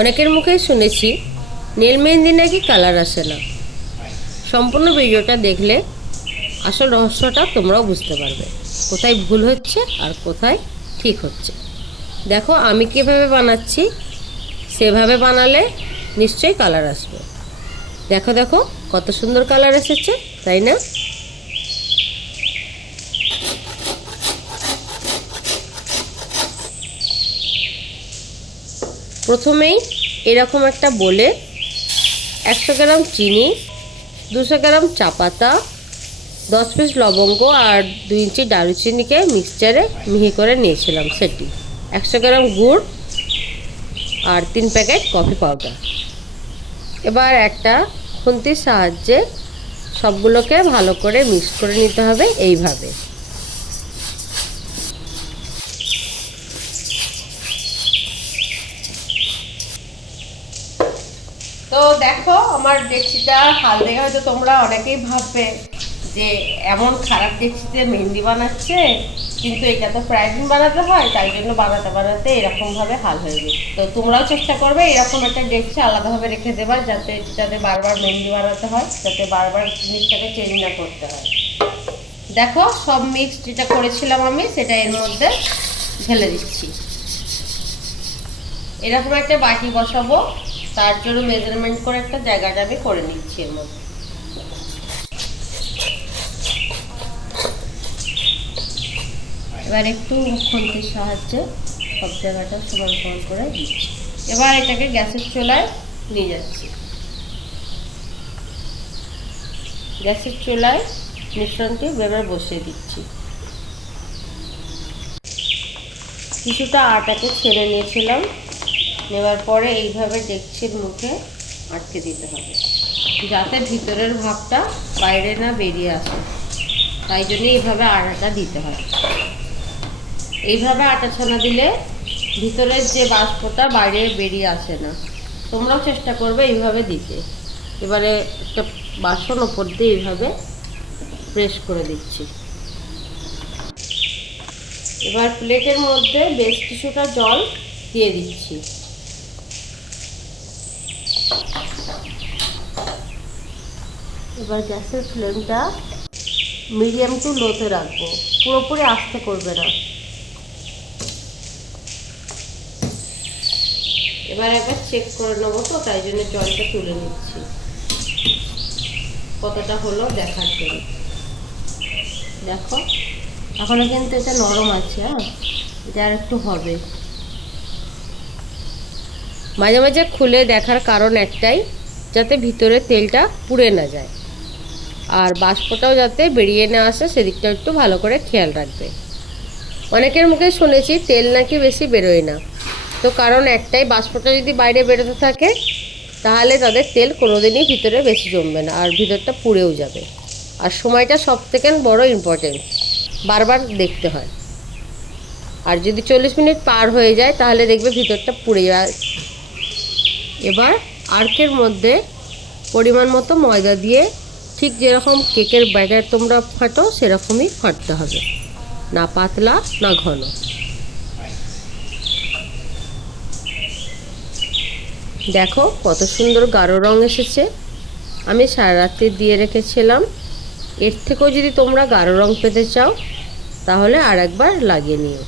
অনেকের মুখেই শুনেছি নেল মেহেন্দি নাকি কালার আসে না। সম্পূর্ণ ভিডিওটা দেখলে আসল রহস্যটা তোমরাও বুঝতে পারবে, কোথায় ভুল হচ্ছে আর কোথায় ঠিক হচ্ছে। দেখো আমি কীভাবে বানাচ্ছি, সেভাবে বানালে নিশ্চয়ই কালার আসবে। দেখো দেখো কত সুন্দর কালার এসেছে, তাই না? প্রথমেই এরকম একটা বলে 100 গ্রাম চিনি, 200 গ্রাম চা পাতা, 10 পিস লবঙ্গ আর 2 ইঞ্চি দারুচিনিকে মিক্সচারে মিহি করে নিয়েছিলাম সেটি, 100 গ্রাম গুড় আর 3 প্যাকেট কফি পাউডার। এবার একটা খুন্তির সাহায্যে সবগুলোকে ভালো করে মিক্স করে নিতে হবে এইভাবে। তো দেখো আমার ডেকচিটা হাল দেখে হয়তো তোমরা অনেকেই ভাববে যে এমন খারাপ ডেকচিতে মেহেন্দি বানাচ্ছে, কিন্তু এটা তো প্রায় দিন বানাতে হয়, তাই জন্য বানাতে বানাতে এরকমভাবে হাল হয়ে গেছে। তো তোমরাও চেষ্টা করবে এরকম একটা ডেকচি আলাদাভাবে রেখে দেবার, যাতে বারবার মেহেন্দি বানাতে হয়, যাতে বারবার জিনিসটাকে চেঞ্জ না করতে হয়। দেখো সব মিক্স যেটা করেছিলাম আমি সেটা এর মধ্যে ঢেলে দিচ্ছি। এরকম একটা বাটি বসাবো, তার জন্য মেজারমেন্ট করে একটা জায়গাটা আমি করে নিচ্ছি এর মধ্যে। এবার একটু খুন্তির সাহায্যে সব জায়গাটা সমান সমান করে দিচ্ছি। এবার এটাকে গ্যাসের চুলায় নিয়ে যাচ্ছি। গ্যাসের চুলায় মিশ্রণটি এবার বসিয়ে দিচ্ছি। কিছুটা আটাকে ছেড়ে নিয়েছিলাম, নেওয়ার পরে এইভাবে ডেকচির মুখে আটকে দিতে হবে, যাতে ভিতরের ভাবটা বাইরে না বেরিয়ে আসে। তাই জন্য এইভাবে আটাটা দিতে হয়। এইভাবে আটা ছানা দিলে ভিতরের যে বাষ্পটা বাইরে বেরিয়ে আসে না। তোমরাও চেষ্টা করবে এইভাবে দিতে। এবারে একটা বাসন ওপর দিয়ে এইভাবে প্রেস করে দিচ্ছি। এবার প্লেটের মধ্যে বেশ কিছুটা জল দিয়ে দিচ্ছি। এবার গ্যাসের ফ্লেমটা মিডিয়াম টু লোতে রাখবো, পুরোপুরি আস্তে করবে না। এবার একবার চেক করে নেবো, তো তাই জন্য জলটা তুলে নিচ্ছি কতটা হলো দেখার জন্য। দেখো এখনো কিন্তু এটা নরম আছে, এটা আর একটু হবে। মাঝে মাঝে খুলে দেখার কারণ একটাই, যাতে ভিতরে তেলটা পুড়ে না যায় আর বাষ্পটাও যাতে বেরিয়ে না আসে, সেদিকটা একটু ভালো করে খেয়াল রাখবে। অনেকের মুখে শুনেছি তেল নাকি বেশি বেরোয় না, তো কারণ একটাই, বাষ্পটা যদি বাইরে বেরোতে থাকে তাহলে তাদের তেল কোনোদিনই ভিতরে বেশি জমবে না আর ভিতরটা পুড়েও যাবে। আর সময়টা সবথেকে বড় ইম্পর্টেন্ট, বারবার দেখতে হয়। আর যদি 40 মিনিট পার হয়ে যায় তাহলে দেখবে ভিতরটা পুড়ে যায়। এবার আর্কের মধ্যে পরিমাণ মতো ময়দা দিয়ে ঠিক যেরকম কেকের ব্যাটার তোমরা ফাটো সেরকমই ফাটতে হবে, না পাতলা না ঘন। দেখো কত সুন্দর গাঢ় রং এসেছে। আমি সারা রাত্রি দিয়ে রেখেছিলাম। এর থেকেও যদি তোমরা গাঢ় রং পেতে চাও তাহলে আর একবার লাগিয়ে নিও।